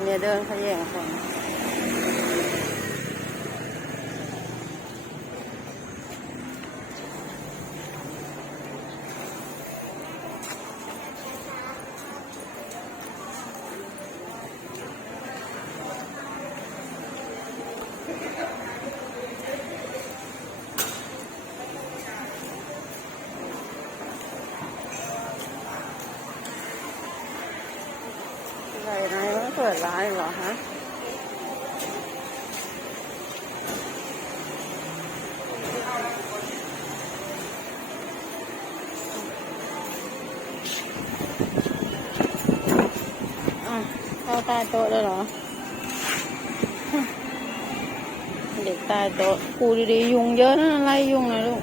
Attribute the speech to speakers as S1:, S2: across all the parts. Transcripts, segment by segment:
S1: อนนี้เดินขยงคนอะไรนะมันเปิดร้านเหรอฮะอะเข้าใต้โต๊ะเลยเหรอ เด็กใต้โต๊ะกูดีๆ ยุงเยอะนะไล่ยุงนะลูก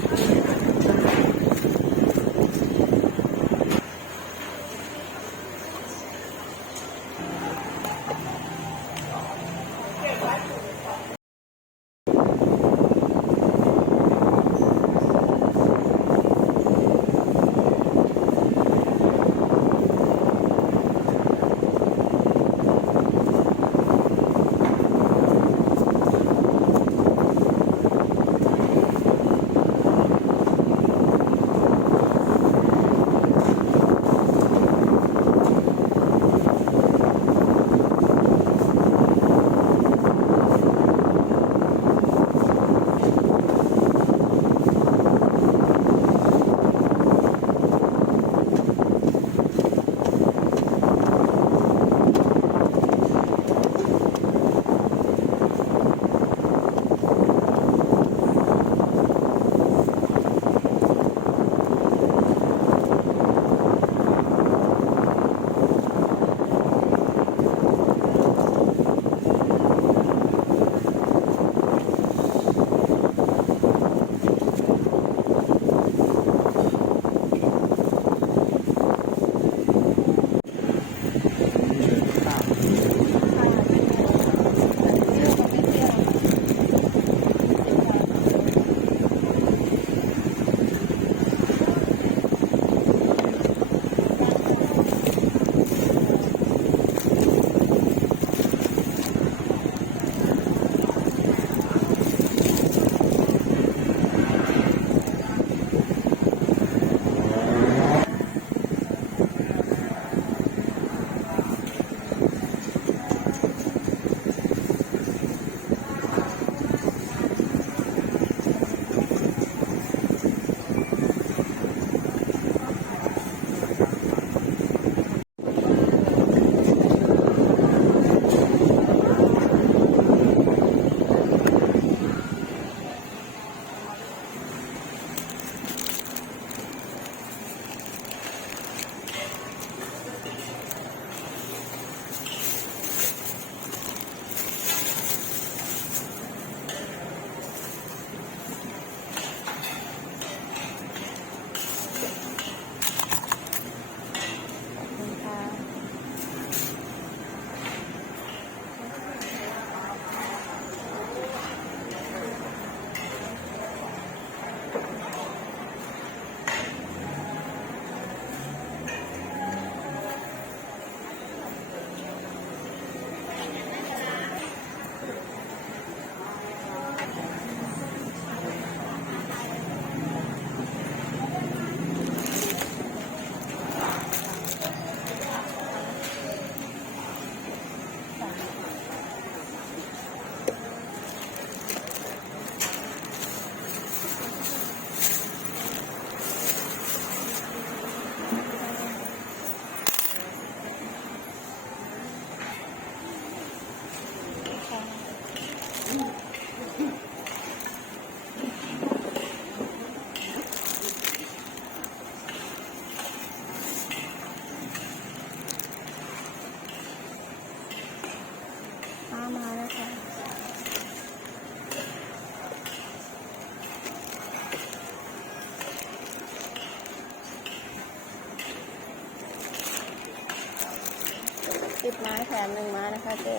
S1: บไม้แถมหนึ่งไม้นะคะเจ๊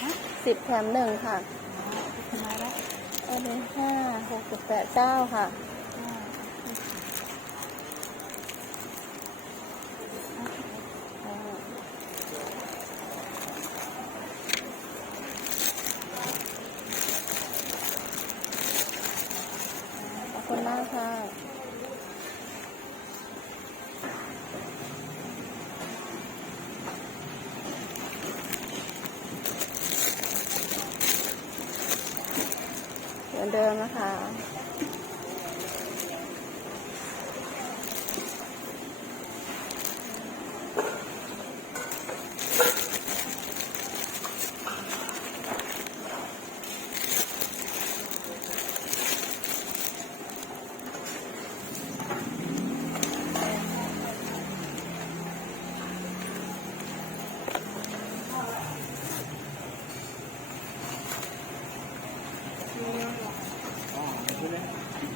S2: ฮะ
S1: สิบแถมหนึ่งค่ะ
S2: อ๋อทำไมละ
S1: อันนี้ห้าหกเจ็ดแปดเก้าค่ะ อ่าขอบคุณมากค่ะ เหมือนเดิมนะคะ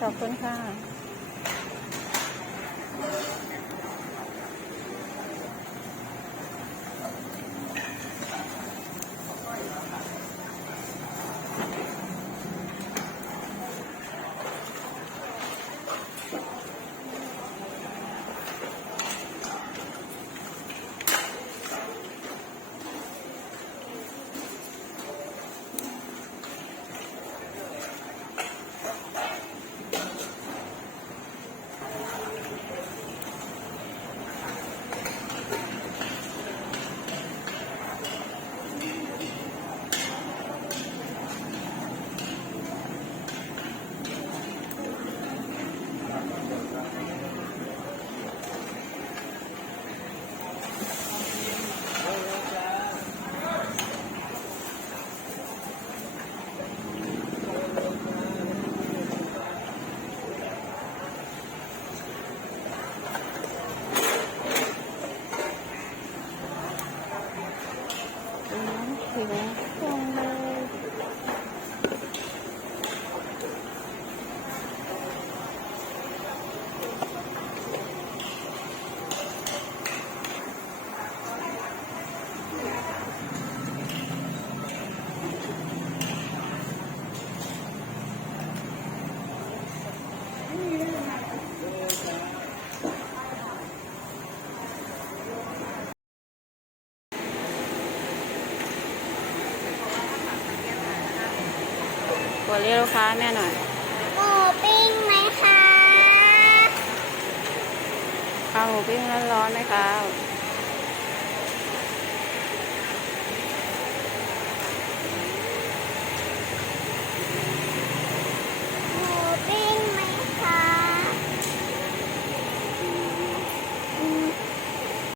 S1: ขอบคุณค่ะ ถึงถึงตรงเลยก ดเรียกลูกค้าแม่หน่อย
S2: หมูปิ้งไหมคะ
S1: ข้าวหมูปิ้งร้อนๆไหมคะ